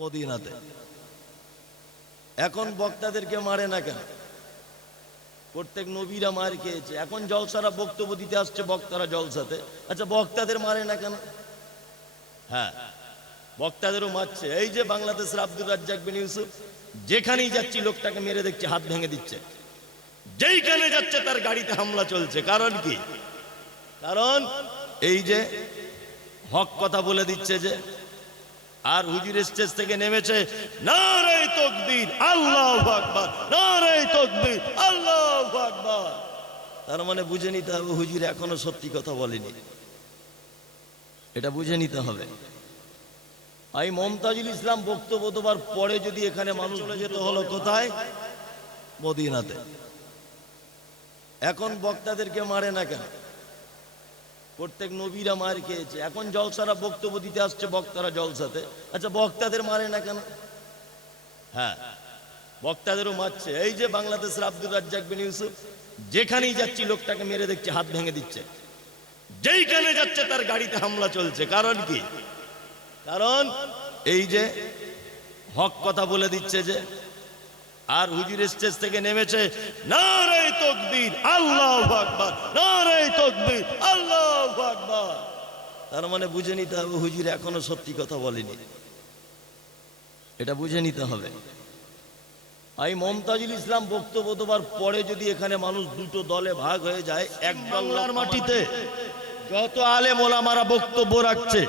মদিনাতে। এখন বক্তাদেরকে মারে না কেন? প্রত্যেক নবীরা মার খেয়েছে, এখন জলসারা বক্তব্য দিতে আসছে বক্তারা জলসাতে। আচ্ছা, বক্তাদের মারে না কেন? হ্যাঁ, বক্তাদেরও মারছে। এই যে বাংলাদেশের আব্দুর রাজ্জাক বিন ইউসুফ, যেখানেই যাচ্ছি লোকটাকে মেরে দেখছে, হাত ভেঙে দিচ্ছে। যেইখানে যাচ্ছে তার গাড়িতে হামলা চলছে। কারণ কি? কারণ এই যে হক কথা বলে দিচ্ছে যে, আর হুজুর স্টেজ থেকে নেমেছে, নারে তাকবীর, আল্লাহু আকবার, নারে তাকবীর, আল্লাহু আকবার। তার মানে বুঝে নিতে হবে হুজুর এখনো সত্যি কথা বলেনি, এটা বুঝে নিতে হবে। এই মমতাজুল ইসলাম বক্তব্য দেওয়ার পরে যদি এখানে মানুষ চলে যেতে হলো কোথায়? মদিনাতে। এখন বক্তাদেরকে মারে না কেন? প্রত্যেক নবীরা মার খেয়েছে, এখন জলসারা বক্তব্য দিতে আসছে বক্তারা জলসাতে। আচ্ছা, বক্তাদের মারে না কেন? হ্যাঁ, বক্তাদেরও মারছে। এই যে বাংলাদেশের আব্দুর রাজ্জাক বিন ইউসুফ, যেখানেই যাচ্ছি লোকটাকে মেরে দেখছে, হাত ভেঙে দিচ্ছে। যেইখানে যাচ্ছে তার গাড়িতে হামলা চলছে। কারণ কি? কারণ এই যে হক কথা বলে দিচ্ছে যে, আর হুজুর স্টেজ থেকে নেমেছে, নারে তাকবীর, আল্লাহু আকবার, নারে তাকবীর, আল্লাহু আকবার। তার মানে বুঝে নিতে হবে হুজুর এখনো সত্যি কথা বলেনি, এটা বুঝে নিতে হবে। এই মমতাজুল ইসলাম বক্তব্য দেওয়ার পরে যদি এখানে মানুষ দুটো দলে ভাগ হয়ে যায়, এক বাংলার মাটিতে যত আলেম ওলামারা বক্তব্য রাখছে,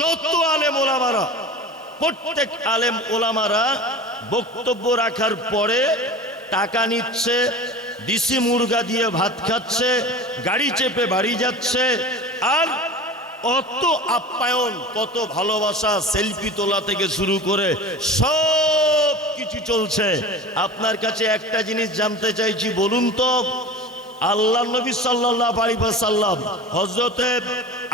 যত আলেম ওলামারা, প্রত্যেক আলেম ওলামারা বক্তব্য রাখার পরে টাকা নিচ্ছে, দিশি মুরগা দিয়ে ভাত খাচ্ছে, গাড়ি চেপে বাড়ি যাচ্ছে, আর কত আপ্যায়ন, কত ভালোবাসা, সেলফি তোলা থেকে শুরু করে সব কিছু চলছে। আপনার কাছে একটা জিনিস জানতে চাইছি, বলুন তো, আল্লাহ নবী সাল্লাল্লাহু আলাইহি ওয়াসাল্লাম হযরতে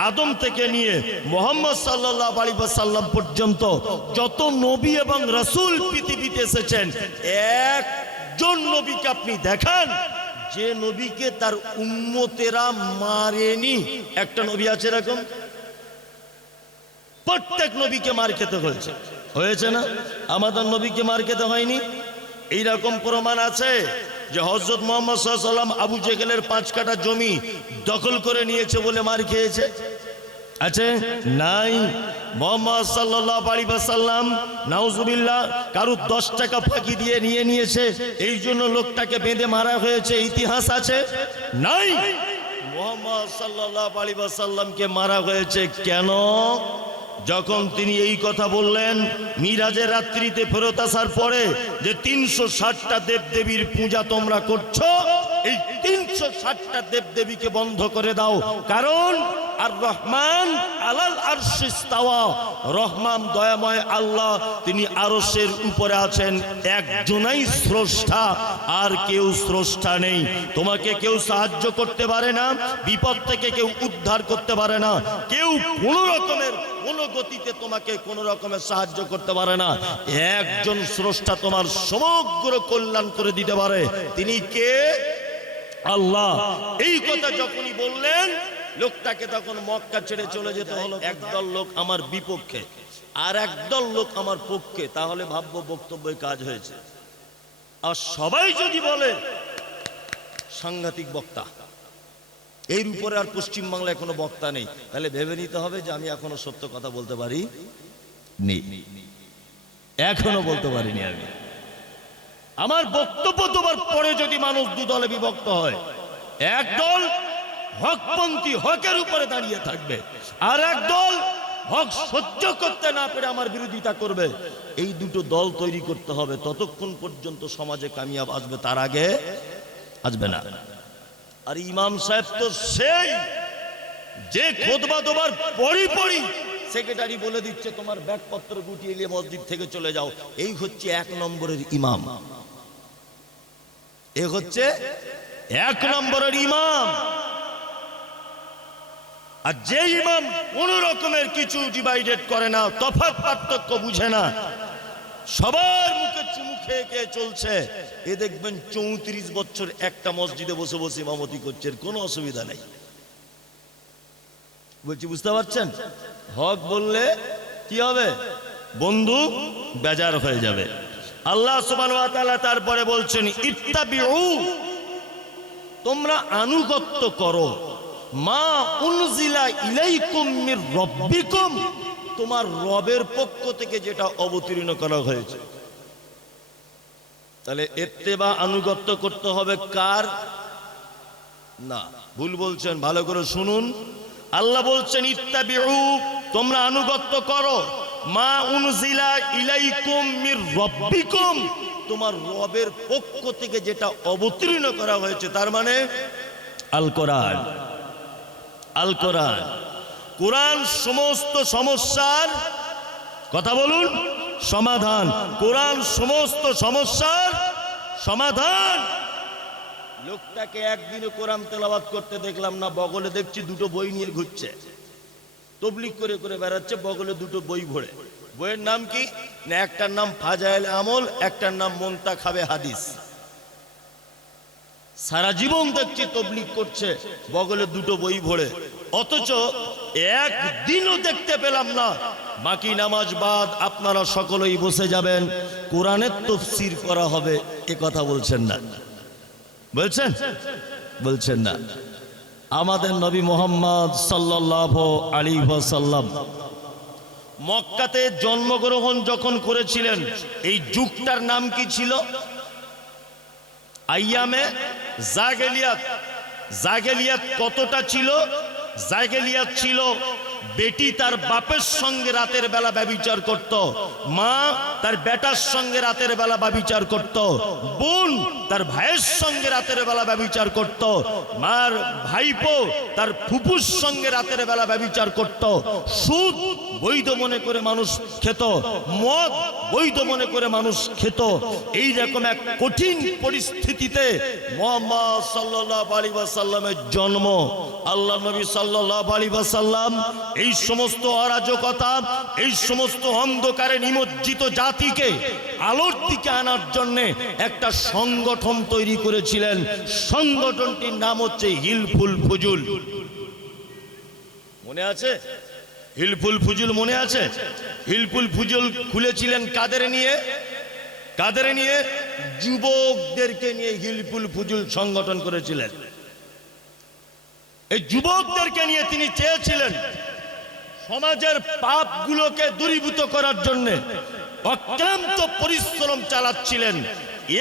আদম থেকে নিয়ে মুহাম্মদ সাল্লাল্লাহু আলাইহি ওয়াসাল্লাম পর্যন্ত যত নবী এবং রাসূল পৃথিবীতে এসেছেন, একজন নবীকে আপনি দেখান যে নবীকে তার উম্মতেরা মারেনি। একটা নবী আছে এরকম? প্রত্যেক নবীকে মার খেতে হয়েছে, হয়েছে না? আমাদের নবীকে মার খেতে হয়নি। এইরকম প্রমাণ আছে যে হযরত মুহাম্মদ সাল্লাল্লাহু আলাইহি ওয়াসাল্লাম আবু জেহেলের 5 কাঠা জমি দখল করে নিয়েছে বলে মার খেয়েছে? আছে? নাই। মুহাম্মদ সাল্লাল্লাহু আলাইহি ওয়াসাল্লাম নাউজুবিল্লাহ কারু 10 টাকা ফাঁকি দিয়ে নিয়েছে, এই জন্য লোকটাকে বেঁধে মারা হয়েছে, ইতিহাস আছে? নাই। মুহাম্মদ সাল্লাল্লাহু আলাইহি ওয়াসাল্লামকে মারা হয়েছে কেন? যখন তিনি এই কথা বললেন মিরাজের রাত্রিতে ফেরত আসার পরে যে 360টা দেবদেবীর পূজা তোমরা করছো, এই 360টা দেবদেবীকে বন্ধ করে দাও। কারণ আর রহমান আলাল আরশি ইস্তাওয়া, রহমান দয়াময় আল্লাহ তিনি আরশের উপরে আছেন, একজনই স্রষ্টা, আর কেউ স্রষ্টা নেই। তোমাকে কেউ সাহায্য করতে পারে না, বিপদ থেকে কেউ উদ্ধার করতে পারে না, কেউ কোনো রকমের কোনো গতিতে তোমাকে কোনো রকমের সাহায্য করতে পারে না। একজন স্রষ্টা তোমার সমগ্র কল্যাণ করে দিতে পারে, তিনি কে? আল্লাহ। এই কথা যখনই বললেন লোকটাকে তখন মক্কা ছেড়ে চলে যেতে হলো। একদল লোক আমার বিপক্ষে আর একদল লোক আমার পক্ষে, তাহলে ভাববো বক্তব্যে কাজ হয়েছে। আর সবাই যদি বলে সাংঘাতিক বক্তা, এর উপরে আর পশ্চিম বাংলায় কোনো বক্তা নেই, তাহলে ভেবে নিতে হবে যে আমি এখনো সত্য কথা বলতে পারি নি, এখনো বলতে পারিনি আমি। আমার বক্তব্য দেওয়ার পরে যদি মানুষ দুদলে বিভক্ত হয়, একদল হকপন্থী হকের উপরে দাঁড়িয়ে থাকবে, আর একদল হক সহ্য করতে না পেরে আমার বিরোধিতা করবে, এই দুটো দল তৈরি করতে হবে। ততক্ষণ পর্যন্ত সমাজে কামিয়াব আসবে, তার আগে আসবে না। আর ইমাম সাহেব তো সেই যে খুতবা দেওয়ার পরই সেক্রেটারি বলে দিচ্ছে তোমার ব্যাগপত্র গুটিয়ে নিয়ে মসজিদ থেকে চলে যাও, এই হচ্ছে 1 নম্বরের ইমাম, এ হচ্ছে 1 নম্বরের ইমাম। আর যে ইমাম কোন রকমের কিছু ডিভাইডেড করে না, তফাৎ পার্থক্য বুঝে না, সবার মুখে চুমু খেয়ে খেয়ে চলছে, এ দেখবেন 34 বছর একটা মসজিদে বসে বসে ইমামতি করছে, কোনো অসুবিধা নেই। বলছি বুঝতে পারছেন? হক বললে কি হবে? বন্ধু বেজার হয়ে যাবে। আল্লাহ সুবহানাহু ওয়া তাআলা তারপরে বলছেন ইত্তাবিউ, তোমরা আনুগত্য করো, মা উনজিলা ইলাইকুম মির রাব্বিকুম, তোমার রবের পক্ষ থেকে যেটা অবতীর্ণ করা হয়েছে। তাহলে ইত্তেবা আনুগত্য করতে হবে কার? না, ভুল বলছেন, ভালো করে শুনুন। আল্লাহ বলছেন ইত্তাবিউ, তোমরা আনুগত্য করো, মা উনজিলা ইলাইকুম মির রাব্বিকুম, তোমার রবের পক্ষ থেকে যেটা অবতীর্ণ করা হয়েছে, তার মানে আল কোরআন। আল কোরআন, কোরআন সমস্ত সমস্যার, কথা বলুন, সমাধান। কোরআন সমস্ত সমস্যার সমাধান। লোকটাকে একদিনও কোরআন তেলাওয়াত করতে দেখলাম না, বগলে দেখছি দুটো বই নিয়ে ঘুরছে, তবলিগ করে করে বেড়াচ্ছে, বগলে দুটো বই ভরে। বইয়ের নাম কি? না একটার নাম ফাজাইল আমল, একটার নাম মুনতাখাবে হাদিস। সারা জীবন দেখছি তবলিগ করছে, বগলে দুটো বই ভরে, অথচ একদিনও দেখতে পেলাম না বাকি নামাজ বাদ আপনারা সকলেই বসে যাবেন, কোরআনের তাফসীর করা হবে, এ কথা বলছেন না। বলছেন? বলছেন না। আমাদের নবী মুহাম্মদ সাল্লাল্লাহু আলাইহি ওয়াসাল্লাম মক্কাতে জন্মগ্রহণ যখন করেছিলেন, এই যুগটার নাম কি ছিল? আইয়ামে জাগেলিয়াত। জাগেলিয়াত কতটা ছিল? জাগেলিয়াত ছিল বেটি তার বাপের সঙ্গে রাতের বেলা ব্যভিচার করত, মা তার বেটার সঙ্গে রাতের বেলা ব্যভিচার করত, বোন তার ভাইয়ের সঙ্গে রাতের বেলা ব্যভিচার করত, মার ভাইপো তার ফুপুর সঙ্গে রাতের বেলা ব্যভিচার করত, সুদ বৈধ মনে করে মানুষ খেত, মদ বৈধ মনে করে মানুষ খেত। এই রকম এক কঠিন পরিস্থিতিতে মুহাম্মদ সাল্লাল্লাহু আলাইহি ওয়াসাল্লামের জন্ম। আল্লাহ নবী সাল্লাল্লাহু আলাইহি ওয়াসাল্লাম এই সমস্ত অরাজকতা, এই সমস্ত অন্ধকারে নিমজ্জিত জাতিকে আলোর দিকে আনার জন্য একটা সংগঠন তৈরি করেছিলেন। সংগঠনটির নাম হচ্ছে হিলফুল ফুজুল। মনে আছে? হিলফুল ফুজুল মনে আছে? হিলফুল ফুজুল খুলেছিলেন কাদের নিয়ে? কাদের নিয়ে? যুবকদেরকে নিয়ে হিলফুল ফুজুল সংগঠন করেছিলেন। এই যুবকদেরকে নিয়ে তিনি চেয়েছিলেন সমাজের পাপগুলোকে দূরীভূত করার জন্য অক্লান্ত পরিশ্রম চালাচ্ছিলেন।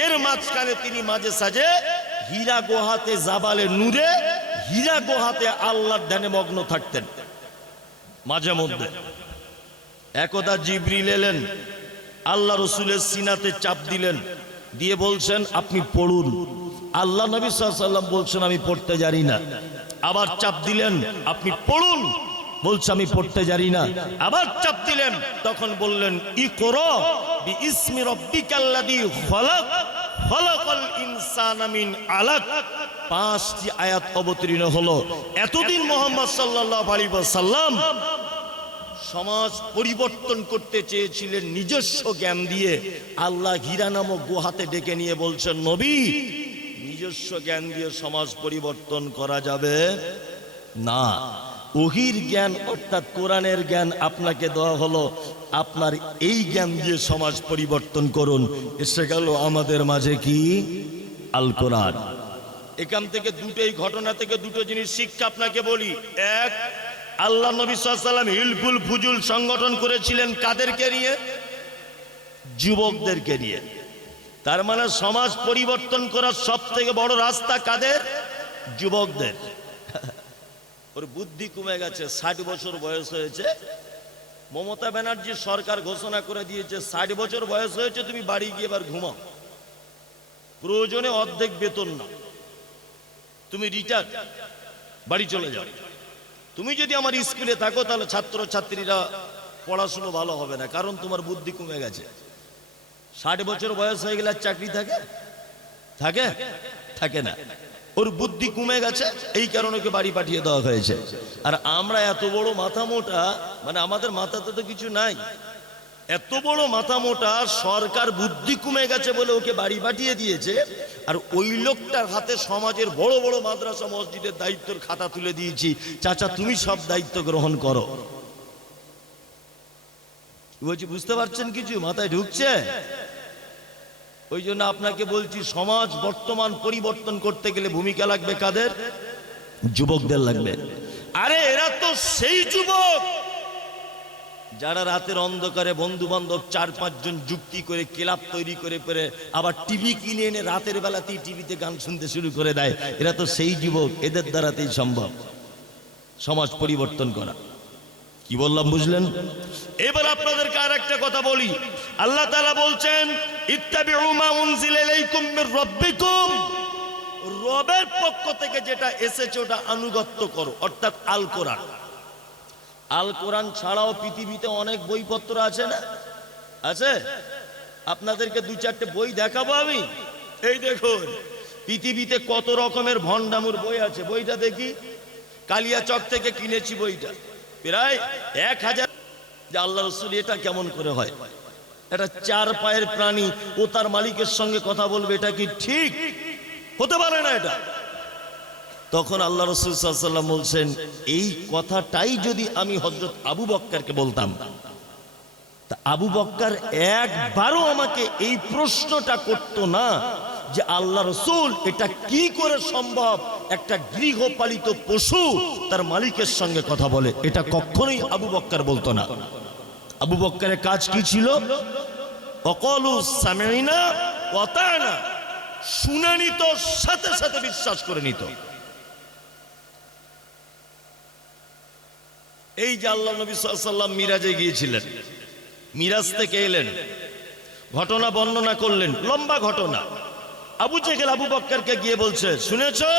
এর মাঝখানে তিনি মাঝে সাঝে হীরা গুহাতে, জাবালে নূরে হীরা গুহাতে আল্লাহর ধ্যানে মগ্ন থাকতেন। মাঝে মধ্যে একদা জিবরিল এলেন, আল্লাহ রসুলের সিনাতে চাপ দিলেন, দিয়ে বলছেন আপনি পড়ুন। আল্লাহ নবী সাল্লাল্লাহু আলাইহি ওয়াসাল্লাম বলছেন আমি পড়তে জানি না। আবার চাপ দিলেন, আপনি পড়ুন, বলছে আমি পড়তে জানি না। আবার চাপ দিলেন, তখন বললেন ইকরা বিইসমি রাব্বিকাল্লাযী খালাক খালাকাল ইনসানা মিন আলাক। 5টি আয়াত অবতীর্ণ হলো। এতদিন মুহাম্মদ সাল্লাল্লাহু আলাইহি ওয়াসাল্লাম সমাজ পরিবর্তন করতে চেয়েছিলেন নিজস্ব জ্ঞান দিয়ে। আল্লাহ হীরা নামক গুহাতে ডেকে নিয়ে বলছেন নবী, নিজস্ব জ্ঞান দিয়ে সমাজ পরিবর্তন করা যাবে না। ওহির জ্ঞান অর্থাৎ কোরআনের জ্ঞান আপনাকে দেওয়া হলো, আপনার এই জ্ঞান দিয়ে সমাজ পরিবর্তন করুন। এসে গেল আমাদের মাঝে কি? আল কোরআন। এখান থেকে দুটোই ঘটনা থেকে দুটো জিনিস শিক্ষা আপনাকে বলি। এক, আল্লাহ নবী সাল্লাল্লাহু আলাইহি ওয়াসাল্লাম হিলফুল ফুজুল সংগঠন করেছিলেন কাদেরকে নিয়ে? যুবকদেরকে নিয়ে। তার মানে সমাজ পরিবর্তন করার সব থেকে বড় রাস্তা কাদের? যুবকদের। ওর বুদ্ধি কমে গেছে, 60 বছর বয়স হয়েছে। মমতা ব্যানার্জি সরকার ঘোষণা করে দিয়েছে 60 বছর বয়স হয়েছে, তুমি বাড়ি গিয়ে এবার ঘুমাও, প্রয়োজনে অর্ধেক বেতন না, তুমি রিটায়ার, বাড়ি চলে যাও। তুমি যদি আমার স্কুলে থাকো তাহলে ছাত্র ছাত্রীরা পড়াশুনো ভালো হবে না, কারণ তোমার বুদ্ধি কমে গেছে। 60 বছর বয়স হয়ে গেলে চাকরি থাকে? থাকে? থাকে না। ওর বুদ্ধি কমে গেছে, এই কারণে ওকে বাড়ি পাঠিয়ে দেওয়া হয়েছে। আর আমরা এত বড় মাথা মোটা, মানে আমাদের মাথাতে তো কিছু নাই, এত বড় মাথা মোটা, সরকার বুদ্ধি কমে গেছে বলে ওকে বাড়ি পাঠিয়ে দিয়েছে। আর ওই লোকটার হাতে সমাজের বড় বড় মাদ্রাসা মসজিদের দায়িত্বের খাতা তুলে দিয়েছি, চাচা তুমি সব দায়িত্ব গ্রহণ করো। বলছি বুঝতে পারছেন কিছু মাথায় ঢুকছে? ওই জন্য আপনাকে বলছি, সমাজ বর্তমান পরিবর্তন করতে গেলে ভূমিকা লাগবে কাদের? যুবকদের লাগবে। আরে এরা তো সেই যুবক যারা রাতের অন্ধকারে বন্ধু বান্ধব 4-5 জন যুক্তি করে ক্লাব তৈরি করে পরে আবার টিভি কিনে এনে রাতের বেলাতেই টিভিতে গান শুনতে শুরু করে দেয়। এরা তো সেই যুবক, এদের দ্বারাতেই সম্ভব সমাজ পরিবর্তন করা। কি বললাম বুঝলেন? এবার আপনাদেরকে আর একটা কথা বলি। আল্লাহ তাআলা বলছেন, ইত্তাবিউ মা উনজিলা ইলাইকুম মির রাব্বিকুম, রবের পক্ষ থেকে যেটা এসেছে ওটা আনুগত্য করো, অর্থাৎ আল কোরআন। আল কোরআন ছাড়াও পৃথিবীতে অনেক বইপত্র আছে না? আছে। আপনাদেরকে 2-4টে বই দেখাবো আমি। এই দেখুন পৃথিবীতে কত রকমের ভণ্ডামুর বই আছে। বইটা দেখি, কালিয়াচক থেকে কিনেছি বইটা, প্রায় 1000। যে আল্লাহ রাসূল এটা কেমন করে হয়? এটা 4 পায়ের প্রাণী, ও তার মালিকের সঙ্গে কথা বলবে, এটা কি ঠিক? হতে পারে না এটা। তখন আল্লাহ রাসূল সাল্লাল্লাহু আলাইহি ওয়াসাল্লাম বলছেন, এই কথাটাই যদি আমি হযরত আবু বকরকে বলতাম, তা আবু বকর একবারও আমাকে এই প্রশ্নটা করতো না যে আল্লাহ রাসূল এটা কি করে সম্ভব একটা গৃহপালিত পশু তার মালিকের সঙ্গে কথা বলে। এটা কখনোই আবু বকর বলতো না। আবু বকরের কাজ কি ছিল? ওয়াকালু সামি'না ওয়া আতা'না, শুনে নিত, সাথে সাথে বিশ্বাস করে নিত। এই যে আল্লাহ নবী সাল্লাল্লাহু আলাইহি ওয়াসাল্লাম মিরাজে গিয়েছিলেন, মিরাজ থেকে এলেন, ঘটনা বর্ণনা করলেন, লম্বা ঘটনা। আবু জেহেল আবু বকরকে গিয়ে বলছে, শুনেছো?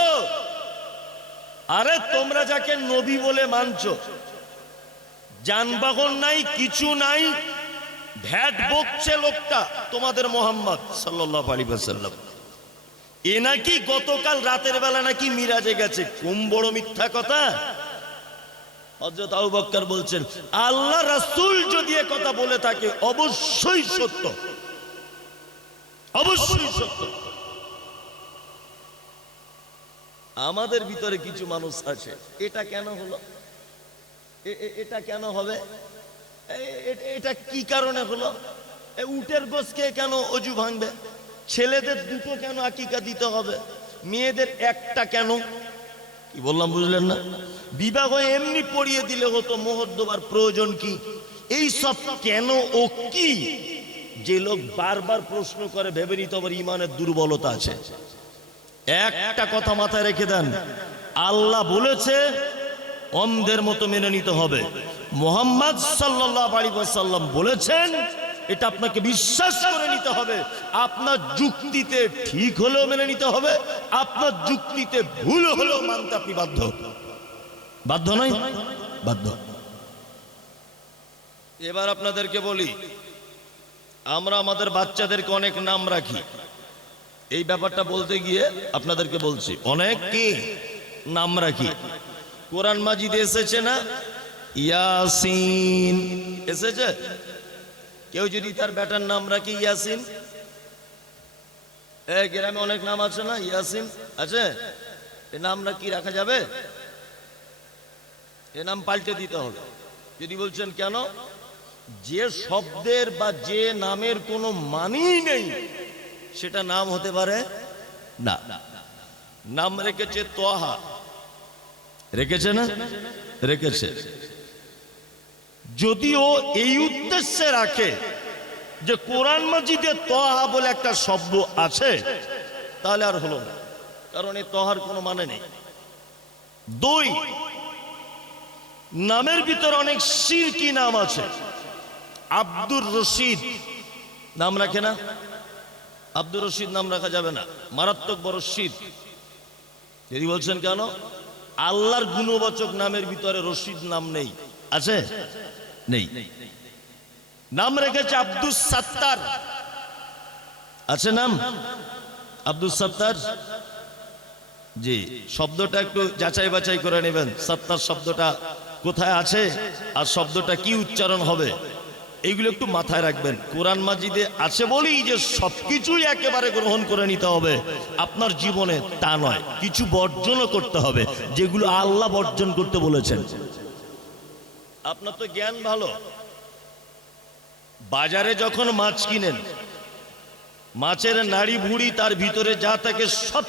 আরে তোমরা যাকে নবী বলে মানছো, যানবাহন নাই, কিছু নাই, ভ্যাট বকছে লোকটা তোমাদের মুহাম্মদ সাল্লাল্লাহু আলাইহি ওয়াসাল্লাম, এ নাকি গতকাল রাতের বেলা নাকি মিরাজে গেছে। কোন বড় মিথ্যা কথা! হযরত আবু বকর বলছেন, আল্লাহ রাসূল যদি এ কথা বলে থাকে অবশ্যই সত্য, অবশ্যই সত্য। আমাদের ভিতরে কিছু মানুষ আছে, এটা কেন হলো, এটা কেন হবে, এটা কি কারণে হলো, উটের গোশকে কেন অজু ভাঙবে, ছেলেদের 2টো কেন আকিকা দিতে হবে, মেয়েদের 1টা কেন? কি বললাম বুঝলেন না? বিবাহ এমনি পড়িয়ে দিলে হতো, মোহর দেবার প্রয়োজন কি? এই সব কেন ও কি, যে লোক বারবার প্রশ্ন করে ভেবে নিতে হবে ইমানের দুর্বলতা আছে। একটা কথা মাথায় রেখে দেন, আল্লাহ বলেছে অন্ধের মতো মেনে নিতে হবে। মুহাম্মদ সাল্লাল্লাহু আলাইহি ওয়াসাল্লাম বলেছেন, এটা আপনাকে বিশ্বাস করে নিতে হবে। আপনার যুক্তিতে ঠিক হলেও মেনে নিতে হবে, আপনার যুক্তিতে ভুল হলেও মানতে আপনি বাধ্য। বাধ্য নয়? বাধ্য। এবার আপনাদেরকে বলি, আমরা আমাদের বাচ্চাদেরকে অনেক নাম রাখি। এই ব্যাপারটা বলতে গিয়ে আপনাদেরকে বলছি, অনেক কি নাম রাখি। কোরআন মাজিদে এসেছে না ইয়াসিন, এসেছে? কেউ যদি তার বেটার নাম রাখে ইয়াসিন, গ্রামে অনেক নাম আছে না, ইয়াসিন আছে, এ নামটা কি রাখা যাবে? এ নাম পাল্টে দিতে হবে। যদি বলছেন কেন, যে শব্দের বা যে নামের কোনো মানেই নেই সেটা নাম হতে পারে না। নাম রেখেছে তোহা, রেখেছে না? রেখেছে। যদিও এই উদ্দেশ্যে রাখে যে কোরআন মাজিদে তোহা বলে একটা শব্দ আছে, তাহলে আর হলো না, কারণ এই তোহার কোনো মানে নেই। 2, নামের ভিতর অনেক শিরকি নাম আছে। আব্দুর রশিদ নাম রাখে না? আব্দুর রশিদ নাম রাখা যাবে না, মারাত্মক বড় শিরক। যদি বলছেন কেন, আল্লাহর গুণবাচক নামের ভিতরে রশিদ নাম নেই, আছে? নেই। নাম রেখেছে আব্দুস সাত্তার, আছে নাম আব্দুস সাত্তার? জি, শব্দটা একটু যাচাই বাছাই করে নেবেন, সাত্তার শব্দটা কোথায় আছে আর শব্দটা কি উচ্চারণ হবে, এইগুলো একটু মাথায় রাখবেন। কোরআন মাজিদে আছে বলেই যে সবকিছুই একেবারে গ্রহণ করে নিতে হবে আপনার জীবনে তা নয়, কিছু বর্জনও করতে হবে যেগুলো আল্লাহ বর্জন করতে বলেছেন। আপনার তো জ্ঞান ভালো, বাজারে যখন মাছ কিনেন, মাছের নাড়ি ভুঁড়ি তার ভিতরে যা থাকে সব